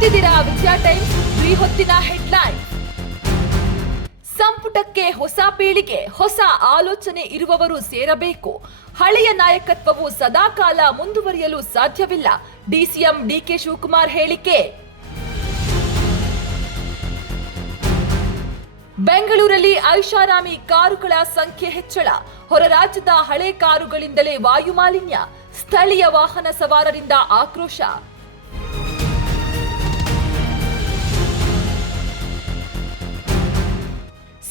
ನೋಡ್ತಿದ್ದೀರಾ ವಿಜಯ ಟೈಮ್ಸ್ ಹೊತ್ತಿನ ಹೆಡ್ಲೈನ್. ಸಂಪುಟಕ್ಕೆ ಹೊಸ ಪೀಳಿಗೆ, ಹೊಸ ಆಲೋಚನೆ ಇರುವವರು ಸೇರಬೇಕು. ಹಳೆಯ ನಾಯಕತ್ವವು ಸದಾಕಾಲ ಮುಂದುವರಿಯಲು ಸಾಧ್ಯವಿಲ್ಲ. ಡಿಸಿಎಂ ಡಿಕೆ ಶಿವಕುಮಾರ್ ಹೇಳಿಕೆ. ಬೆಂಗಳೂರಲ್ಲಿ ಐಷಾರಾಮಿ ಕಾರುಗಳ ಸಂಖ್ಯೆ ಹೆಚ್ಚಳ. ಹೊರ ರಾಜ್ಯದ ಹಳೆ ಕಾರುಗಳಿಂದಲೇ ವಾಯು ಮಾಲಿನ್ಯ. ಸ್ಥಳೀಯ ವಾಹನ ಸವಾರರಿಂದ ಆಕ್ರೋಶ.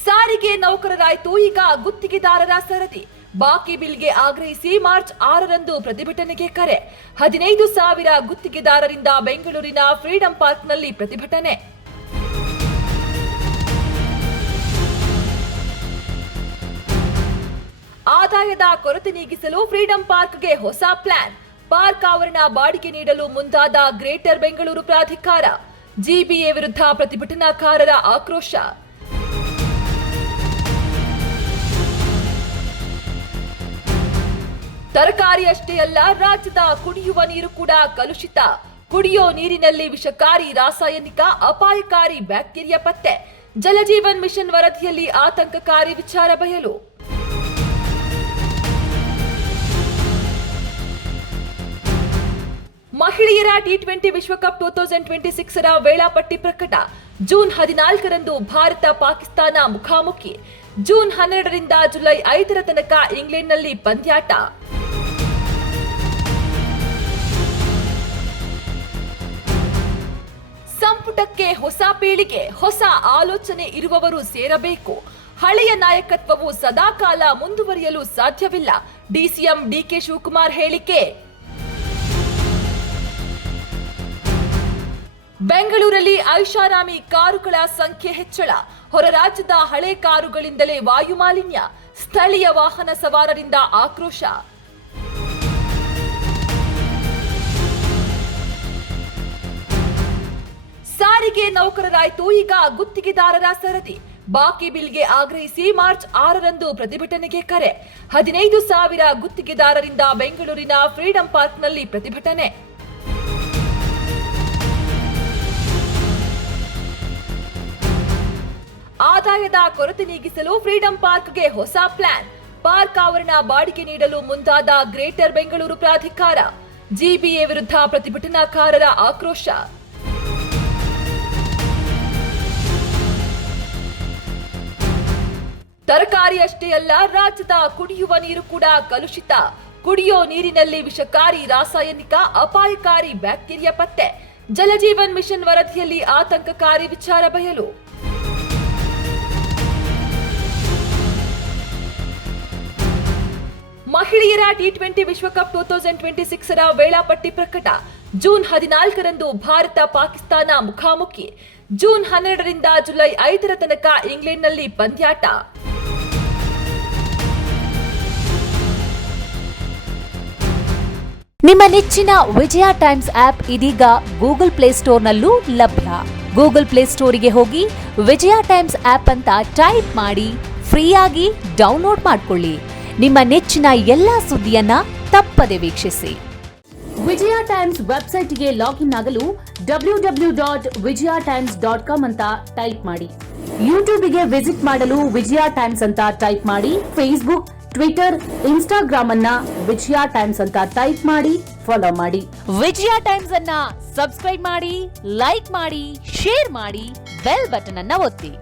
ಸಾರಿಗೆ ನೌಕರರಾಯ್ತು ಈಗ ಗುತ್ತಿಗೆದಾರರ ಸರದಿ. ಬಾಕಿ ಬಿಲ್ಗೆ ಆಗ್ರಹಿಸಿ ಮಾರ್ಚ್ 6ರಂದು ಪ್ರತಿಭಟನೆಗೆ ಕರೆ. 15,000 ಗುತ್ತಿಗೆದಾರರಿಂದ ಬೆಂಗಳೂರಿನ ಫ್ರೀಡಂ ಪಾರ್ಕ್ನಲ್ಲಿ ಪ್ರತಿಭಟನೆ. ಆದಾಯದ ಕೊರತೆ ನೀಗಿಸಲು ಫ್ರೀಡಂ ಪಾರ್ಕ್ಗೆ ಹೊಸ ಪ್ಲಾನ್. ಪಾರ್ಕ್ ಆವರಣ ಬಾಡಿಗೆ ನೀಡಲು ಮುಂದಾದ ಗ್ರೇಟರ್ ಬೆಂಗಳೂರು ಪ್ರಾಧಿಕಾರ. ಜಿಬಿಎ ವಿರುದ್ಧ ಪ್ರತಿಭಟನಾಕಾರರ ಆಕ್ರೋಶ. ತರಕಾರಿ ಅಷ್ಟೇ ಅಲ್ಲ, ರಾಜ್ಯದ ಕುಡಿಯುವ ನೀರು ಕೂಡ ಕಲುಷಿತ. ಕುಡಿಯೋ ನೀರಿನಲ್ಲಿ ವಿಷಕಾರಿ ರಾಸಾಯನಿಕ, ಅಪಾಯಕಾರಿ ಬ್ಯಾಕ್ಟೀರಿಯಾ ಪತ್ತೆ. ಜಲಜೀವನ್ ಮಿಷನ್ ವರದಿಯಲ್ಲಿ ಆತಂಕಕಾರಿ ವಿಚಾರ ಬಯಲು. ಮಹಿಳೆಯರ ಟಿ20 ವಿಶ್ವಕಪ್ 2026ರ ವೇಳಾಪಟ್ಟಿ ಪ್ರಕಟ. ಜೂನ್ 14ರಂದು ಭಾರತ ಪಾಕಿಸ್ತಾನ ಮುಖಾಮುಖಿ. ಜೂನ್ 12ರಿಂದ ಜುಲೈ 5ರ ತನಕ ಇಂಗ್ಲೆಂಡ್ನಲ್ಲಿ ಪಂದ್ಯಾಟ. ಸಂಪುಟಕ್ಕೆ ಹೊಸ ಪೀಳಿಗೆ, ಹೊಸ ಆಲೋಚನೆ ಇರುವವರು ಸೇರಬೇಕು. ಹಳೆಯ ನಾಯಕತ್ವವು ಸದಾಕಾಲ ಮುಂದುವರಿಯಲು ಸಾಧ್ಯವಿಲ್ಲ. ಡಿಸಿಎಂ ಡಿಕೆ ಶಿವಕುಮಾರ್ ಹೇಳಿಕೆ. ಬೆಂಗಳೂರಲ್ಲಿ ಐಷಾರಾಮಿ ಕಾರುಗಳ ಸಂಖ್ಯೆ ಹೆಚ್ಚಳ. ಹೊರ ರಾಜ್ಯದ ಹಳೆ ಕಾರುಗಳಿಂದಲೇ ವಾಯು ಮಾಲಿನ್ಯ. ಸ್ಥಳೀಯ ವಾಹನ ಸವಾರರಿಂದ ಆಕ್ರೋಶ. ಸಾರಿಗೆ ನೌಕರರಾಯ್ತು ಈಗ ಗುತ್ತಿಗೆದಾರರ ಸರದಿ. ಬಾಕಿ ಬಿಲ್ಗೆ ಆಗ್ರಹಿಸಿ ಮಾರ್ಚ್ 6ರಂದು ಪ್ರತಿಭಟನೆಗೆ ಕರೆ. 15,000 ಗುತ್ತಿಗೆದಾರರಿಂದ ಬೆಂಗಳೂರಿನ ಫ್ರೀಡಂ ಪಾರ್ಕ್ನಲ್ಲಿ ಪ್ರತಿಭಟನೆ. ಆದಾಯದ ಕೊರತೆ ನೀಗಿಸಲು ಫ್ರೀಡಂ ಪಾರ್ಕ್ಗೆ ಹೊಸ ಪ್ಲಾನ್. ಪಾರ್ಕ್ ಆವರಣ ಬಾಡಿಗೆ ನೀಡಲು ಮುಂದಾದ ಗ್ರೇಟರ್ ಬೆಂಗಳೂರು ಪ್ರಾಧಿಕಾರ. ಜಿಬಿಎ ವಿರುದ್ಧ ಪ್ರತಿಭಟನಾಕಾರರ ಆಕ್ರೋಶ. ತರಕಾರಿ ಅಷ್ಟೇ ಅಲ್ಲ, ರಾಜ್ಯದ ಕುಡಿಯುವ ನೀರು ಕೂಡ ಕಲುಷಿತ. ಕುಡಿಯೋ ನೀರಿನಲ್ಲಿ ವಿಷಕಾರಿ ರಾಸಾಯನಿಕ, ಅಪಾಯಕಾರಿ ಬ್ಯಾಕ್ಟೀರಿಯಾ ಪತ್ತೆ. ಜಲಜೀವನ್ ಮಿಷನ್ ವರದಿಯಲ್ಲಿ ಆತಂಕಕಾರಿ ವಿಚಾರ ಬಯಲು. ಮಹಿಳೆಯರ ಟಿ20 ವಿಶ್ವಕಪ್ 2026ರ ವೇಳಾಪಟ್ಟಿ ಪ್ರಕಟ. ಜೂನ್ 14ರಂದು ಭಾರತ ಪಾಕಿಸ್ತಾನ ಮುಖಾಮುಖಿ. ಜೂನ್ 12ರಿಂದ ಜುಲೈ 5ರ ತನಕ ಇಂಗ್ಲೆಂಡ್ನಲ್ಲಿ ಪಂದ್ಯಾಟ. ನಿಮ್ಮ ನೆಚ್ಚಿನ ವಿಜಯ ಟೈಮ್ಸ್ ಆಪ್ ಇದೀಗ ಗೂಗಲ್ ಪ್ಲೇಸ್ಟೋರ್ನಲ್ಲೂ ಲಭ್ಯ. ಗೂಗಲ್ ಪ್ಲೇಸ್ಟೋರಿಗೆ ಹೋಗಿ ವಿಜಯ ಟೈಮ್ಸ್ ಆಪ್ ಅಂತ ಟೈಪ್ ಮಾಡಿ ಫ್ರೀಯಾಗಿ ಡೌನ್ಲೋಡ್ ಮಾಡಿಕೊಳ್ಳಿ. ನಿಮ್ಮ ನೆಚ್ಚಿನ ಎಲ್ಲಾ ಸುದ್ದಿಯನ್ನ ತಪ್ಪದೆ ವೀಕ್ಷಿಸಿ. ವಿಜಯ ಟೈಮ್ಸ್ ವೆಬ್ಸೈಟ್ಗೆ ಲಾಗಿನ್ ಆಗಲು www.vijayatimes.com ಅಂತ ಟೈಪ್ ಮಾಡಿ. ಯೂಟ್ಯೂಬ್ಗೆ ವಿಸಿಟ್ ಮಾಡಲು ವಿಜಯ ಟೈಮ್ಸ್ ಅಂತ ಟೈಪ್ ಮಾಡಿ. ಫೇಸ್ಬುಕ್, ಟ್ವಿಟರ್, ಇನ್ಸ್ಟಾಗ್ರಾಮ್ ಅನ್ನ ವಿಜಯ ಟೈಮ್ಸ್ ಅಂತ ಟೈಪ್ ಮಾಡಿ ಫಾಲೋ ಮಾಡಿ. ವಿಜಯ ಟೈಮ್ಸ್ ಅನ್ನ ಸಬ್ಸ್ಕ್ರೈಬ್ ಮಾಡಿ, ಲೈಕ್ ಮಾಡಿ, ಶೇರ್ ಮಾಡಿ, ಬೆಲ್ ಬಟನ್ ಅನ್ನ ಒತ್ತಿ.